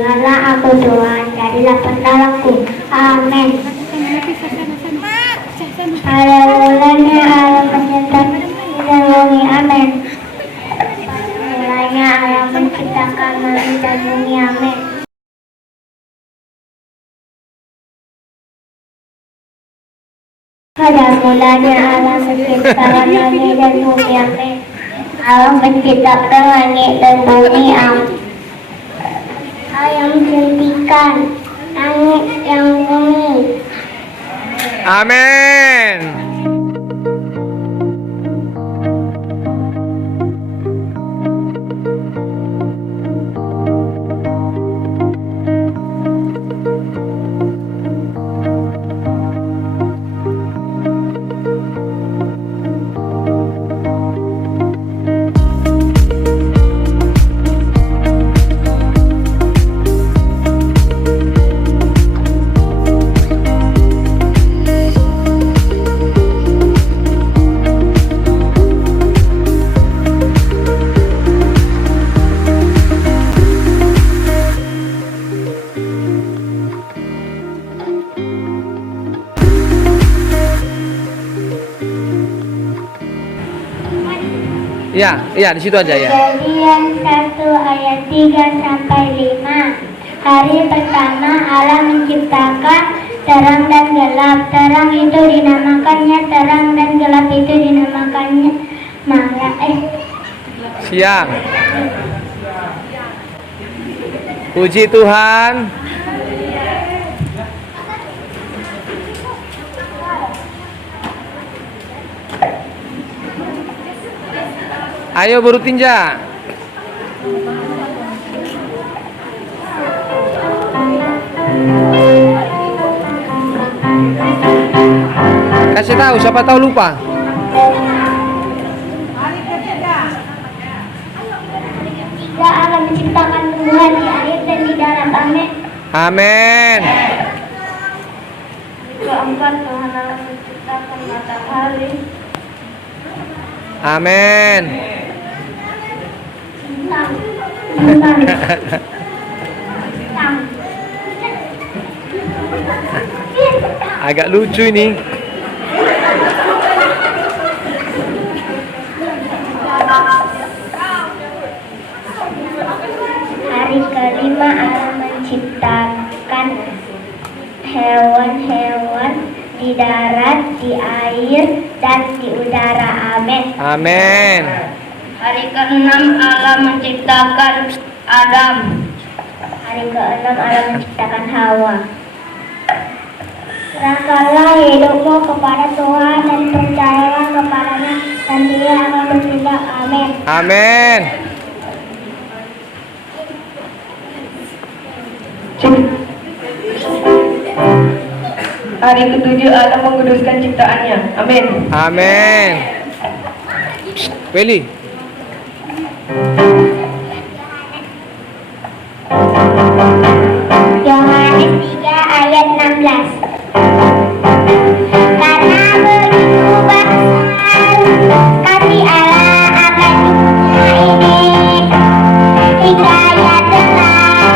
Dengarlah aku Tuhan, jadilah penolongku. Amin. Pada mulanya Allah menciptakan dan bumi. Amin. Pada mulanya Allah menciptakan langit dan bumi. Amin. Pada mulanya Allah menciptakan langit dan bumi. Amin. Allah menciptakan langit dan bumi. Amin. Allah menciptakan langit yang bumi. Amin. Iya, di situ aja ya. Kejadian 1 ayat 3 sampai 5. Hari pertama Allah menciptakan terang dan gelap. Terang itu dinamakannya terang dan gelap itu dinamakannya malam. Siang. Puji Tuhan. Ayo Buru Tinja. Kasih tahu, siapa tahu lupa. Tiga Allah menciptakan tumbuhan di air dan di darat. Amin. Amin. Keempat Tuhan Allah menciptakan matahari. Amin. Bintang. Agak lucu ini. Hari kelima Allah menciptakan hewan-hewan di darat, di air, dan di udara. Amin. Amin. Hari keenam Allah menciptakan Adam. Hari keenam Allah menciptakan Hawa. Serahkanlah hidupmu kepada Tuhan dan percayalah kepadanya dan Dia akan bertindak. Amin. Amin. Hari ketujuh Allah menguduskan ciptaannya. Amin. Amin. Beli. Yohanes 3 ayat 16. Karena begitu besar kasih Allah akan dunia ini, hingga Ia telah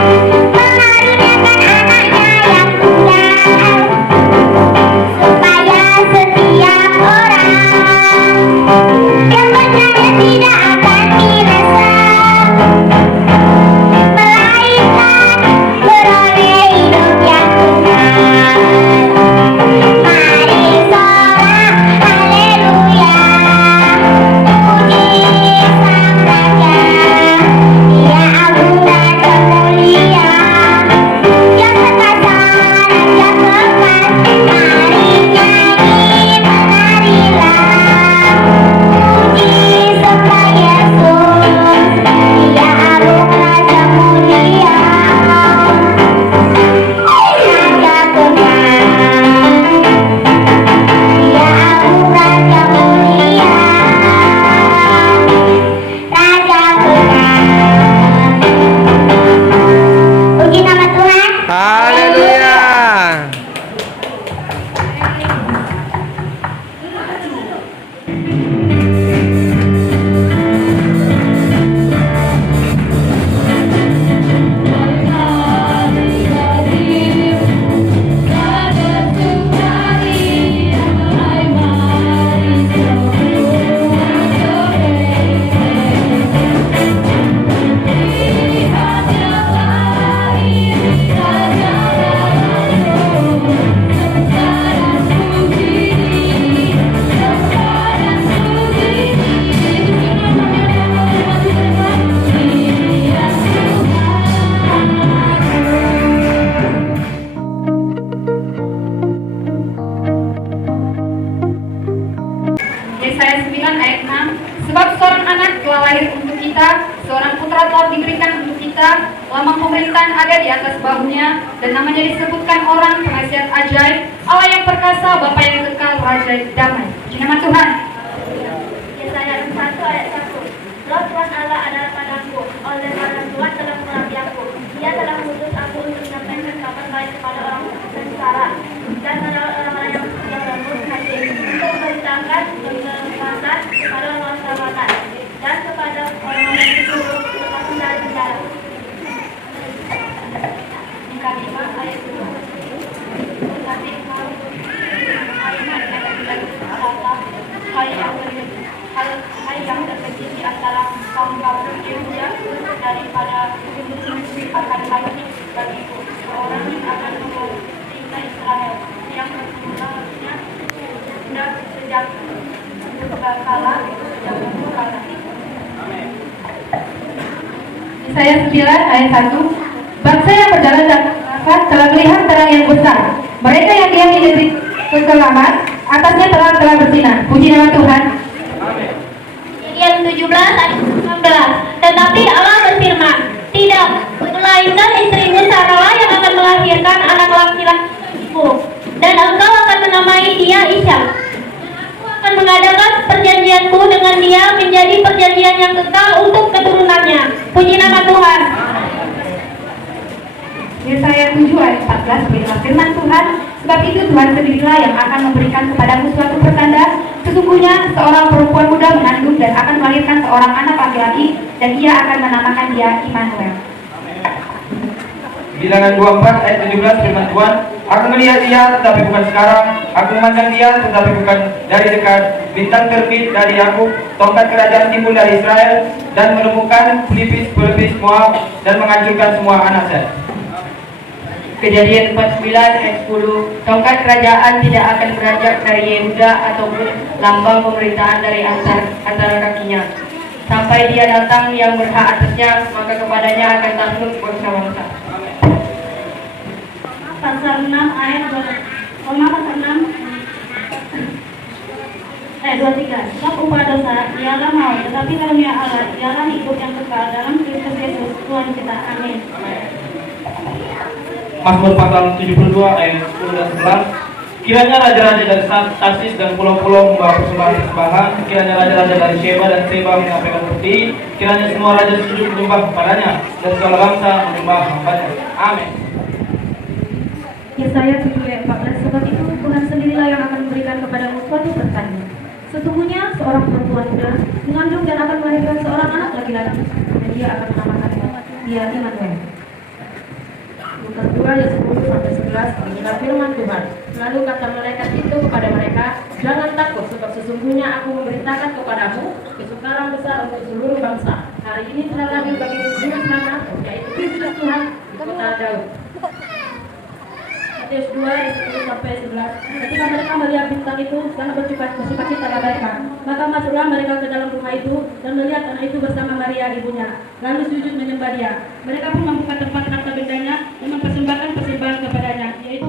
mengaruniakan anaknya yang tunggal, supaya setiap orang yang percaya tidak akan binasa, melainkan beroleh hidup yang kekal. Mari sorak haleluya, puji Sang Raja, Dia agung dan mulia, yang perkasa dan yang kekal. Mari nyanyi menarilah, puji Sang Yesus, Dia agung Raja mulia, Raja kekal. Dia agung Raja mulia, Raja kekal. Puji nama Tuhan. Haleluya. Yesaya 9 ayat 6, sebab seorang anak telah lahir untuk kita, seorang putra telah diberikan untuk kita, lambang pemerintahan ada di atas bahunya, dan namanya disebutkan orang penasihat ajaib, Allah yang perkasa, Bapa yang kekal, Raja damai. Puji nama Tuhan. Yesaya 1 ayat 1. Roh Tuhan Allah adalah padaku, oleh karena Tuhan telah melatih aku. Dia telah mengutus aku untuk menyampaikan kabar baik kepada orang sengsara dan merawat orang-orang yang berlembut hati, untuk memberitakan keselamatan kepada orang selamatan dan kepada orang-orang yang disuruh lepasan dari penjara. Mika 5 ayat 2. Tapi kau hai yang terkecil di antara kaum-kaum Yehuda, daripada akan bangkit bagiku seorang yang akan memerintah Israel, yang berjumlahnya sudah sejak kala sejak kala. Yesaya 9 ayat 1, bangsa yang berjalan dan telah melihat terang yang besar, mereka yang diam di negeri kekelaman, atasnya telah bersinar. Puji nama Tuhan. Kejadian 17 ayat 19. Tetapi Allah berfirman, tidak, melainkan istrimu Saralah yang akan melahirkan anak laki-lakimu, dan engkau akan menamai dia Ishak. Aku akan mengadakan perjanjianku dengan dia menjadi perjanjian yang kekal untuk keturunannya. Puji nama Tuhan. Yesaya 7 ayat 14, beginilah firman Tuhan, sebab itu Tuhan sendirilah yang akan memberikan kepadamu suatu pertanda, sesungguhnya seorang perempuan muda mengandung dan akan melahirkan seorang anak laki-laki, dan ia akan menamakan dia Immanuel. Bilangan 24 ayat 17 firman Tuhan, aku melihat dia tetapi bukan sekarang, aku memandang dia tetapi bukan dari dekat, bintang terbit dari Yakub, tongkat kerajaan timbul dari Israel, dan menemukan pelipis Moab, dan menghancurkan semua anak Set. Kejadian 49 ayat 10, tongkat kerajaan tidak akan beranjak dari Yehuda ataupun lambang pemerintahan dari antara kakinya, sampai dia datang yang berhak atasnya, maka kepadanya akan takluk bangsa-bangsa. Pasal 6 ayat 2. Roma pasal 6 ayat 23. Sebab upah dosa ialah maut, tetapi karunia Allah ialah hidup yang kekal dalam Kristus Yesus Tuhan kita. Amin. Mazmur pasal 72 ayat 10 dan 11. Kiranya raja-raja dari Tarsis dan pulau-pulau membawa persembahan, kiranya raja-raja dari Sheba dan Seba menyampaikan peti, kiranya semua raja sujud menyembah kepadanya, dan segala bangsa menyembah hambanya. Amin. Yesaya 7 ayat 14, sebab itu Tuhan sendirilah yang akan memberikan kepadamu suatu pertanda. Sesungguhnya seorang perempuan muda mengandung dan akan melahirkan seorang anak laki-laki, dan dia akan menamakan dia Immanuel. Lukas 2 ayat 10 sampai 11, beginilah firman Tuhan. Lalu kata malaikat itu kepada mereka, jangan takut, sebab sesungguhnya aku memberitakan kepadamu kesukaran besar untuk seluruh bangsa. Hari ini telah lahir bagimu juru selamat, yaitu Kristus Tuhan di kota Daud. Matius 2 ayat 10 sampai 11. Ketika mereka melihat bintang itu, sangat bersukacita mereka. Maka masuklah mereka ke dalam rumah itu dan melihat anak itu bersama Maria ibunya. Lalu sujud menyembah dia. Mereka pun membuka tempat harta bendanya dan mempersembahkan persembahan kepadanya, yaitu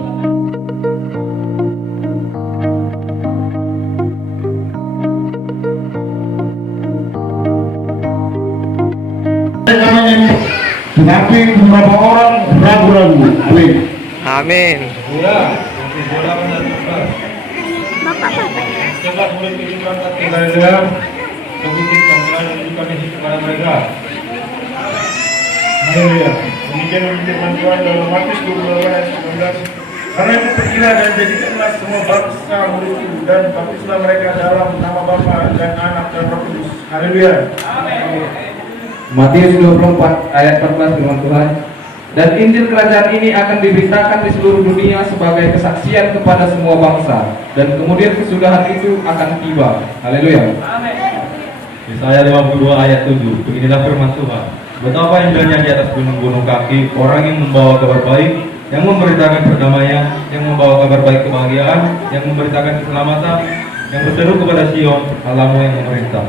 tetapi beberapa orang ragu-ragu. Amin. Amin. Ya, Sebab mulut itu berangkat ke Galilea, ke bukit dan telah menunjukkan Yesus kepada mereka. Haleluya. Demikian firman Tuhan dalam Matius 22 ayat 19. Karena itu pergilah dan jadikanlah semua bangsa muridku dan baptislah mereka dalam nama Bapa dan Anak dan Roh Kudus. Haleluya. Matius 24 ayat 14 firman Tuhan, dan Injil kerajaan ini akan diberitakan di seluruh dunia sebagai kesaksian kepada semua bangsa, dan kemudian kesudahan itu akan tiba. Haleluya. Yesaya 52 ayat 7. Beginilah firman Tuhan. Betapa indahnya di atas gunung-gunung kaki orang yang membawa kabar baik, yang memberitakan perdamaian, yang membawa kabar baik kebahagiaan, yang memberitakan keselamatan, yang berseru kepada Sion, Allahmu yang memerintah.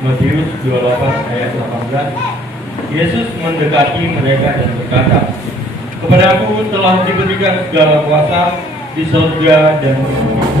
Matius 28 ayat 18. Yesus mendekati mereka dan berkata, kepadaku telah diberikan segala kuasa di surga dan di bumi.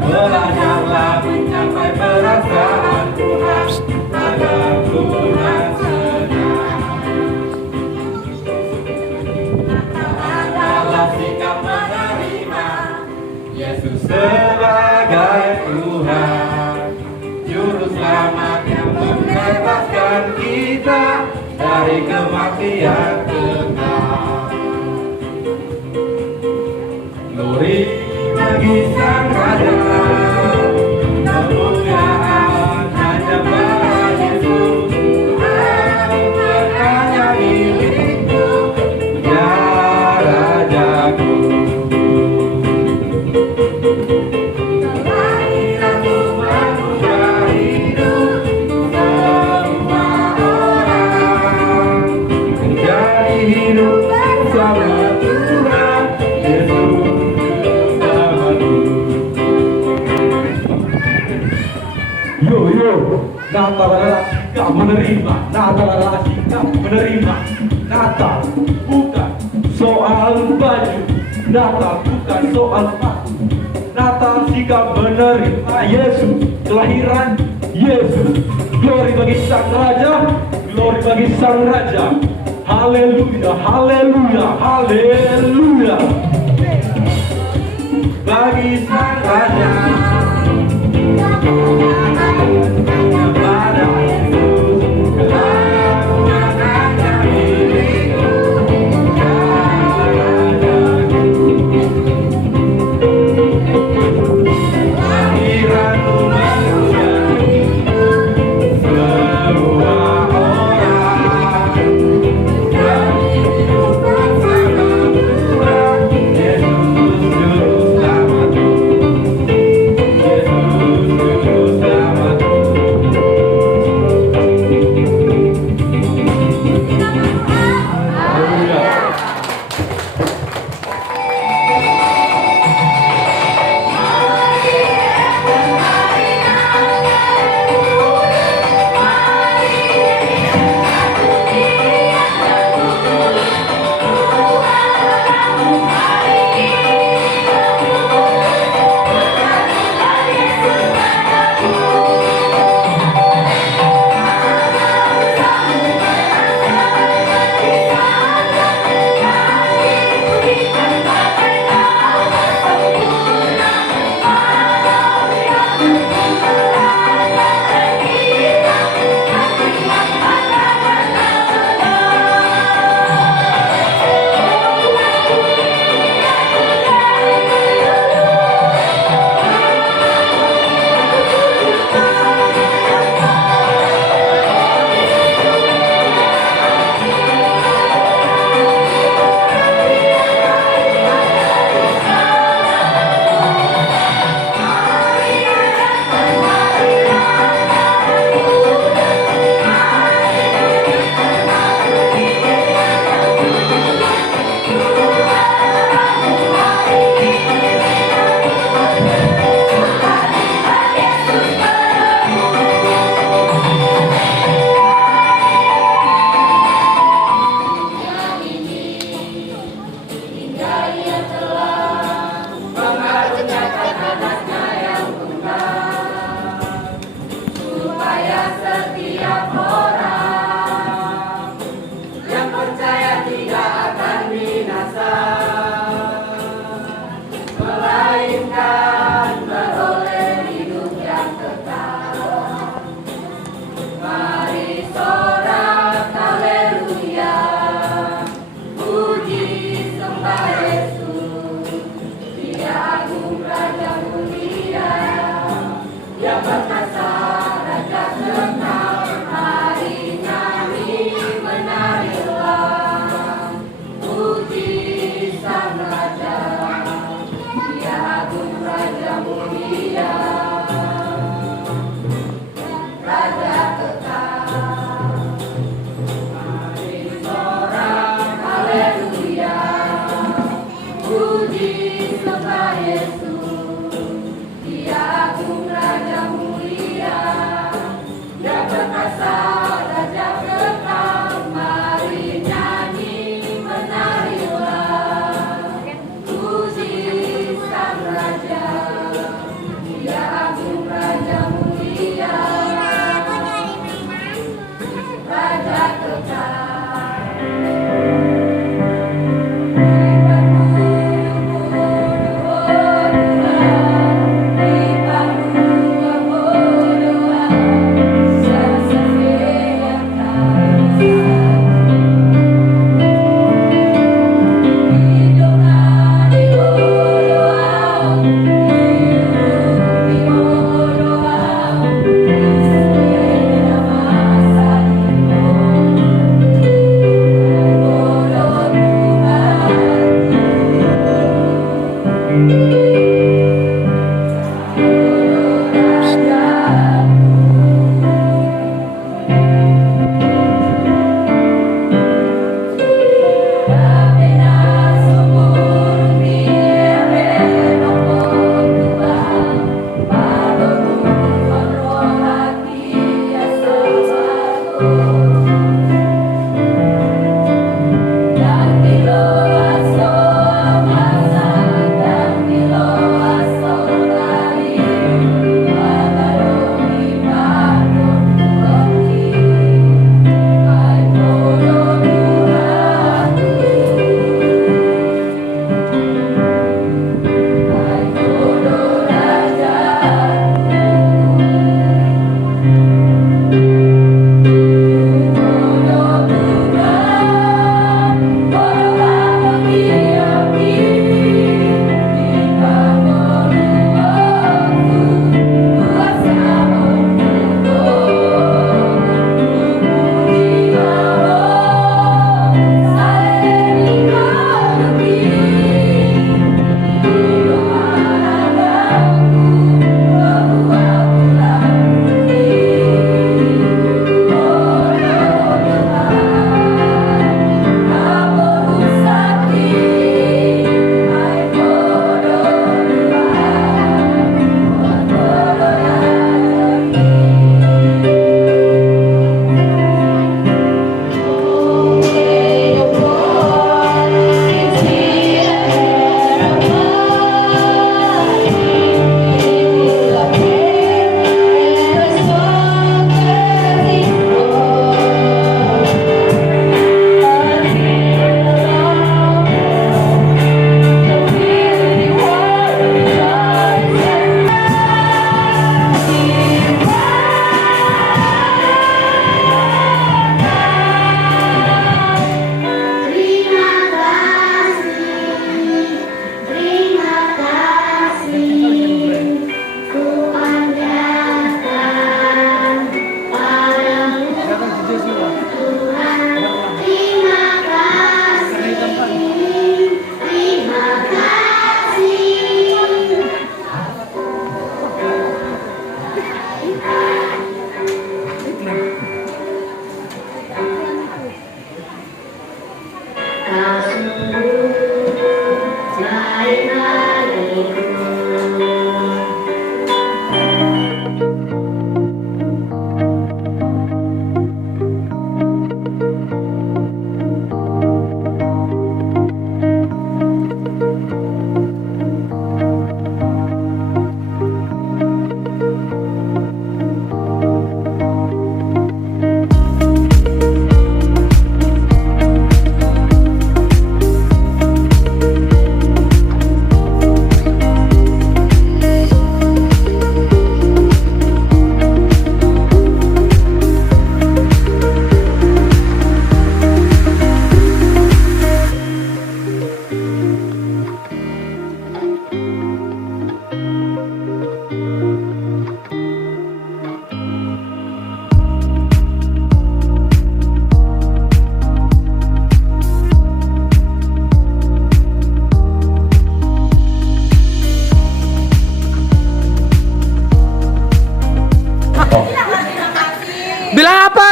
Belajarlah mencapai perasaan Tuhan padaku. Tuhan kita dari kematian kekal. Glory bagi Sang Raja, kemuliaan hanya bagi Yesus. Hanya milikmu, ya Rajaku. Kelahiranmu mengubah hidup semua orang menjadi hidup bersama Tuhan Yesus bersamaku. Yo, Natal adalah sikap menerima. Natal adalah sikap menerima. Natal bukan soal baju. Natal bukan soal baju. Natal sikap menerima Yesus, kelahiran Yesus. Glory bagi Sang Raja, glory bagi Sang Raja. Haleluya, haleluya, haleluya. Bagi Sang Raja, kepada Yesus, kelahiran hanya milikmu, ya Rajaku. Kelahiranmu mengubah semua orang menjadi hidup bersama Tuhan Yesus Juru Selamatku. Yesus Juru Selamatku.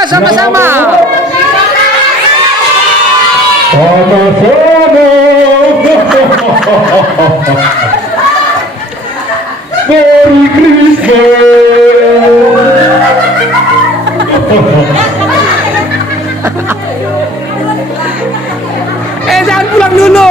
sama-sama. Merry Christmas. Jangan pulang dulu.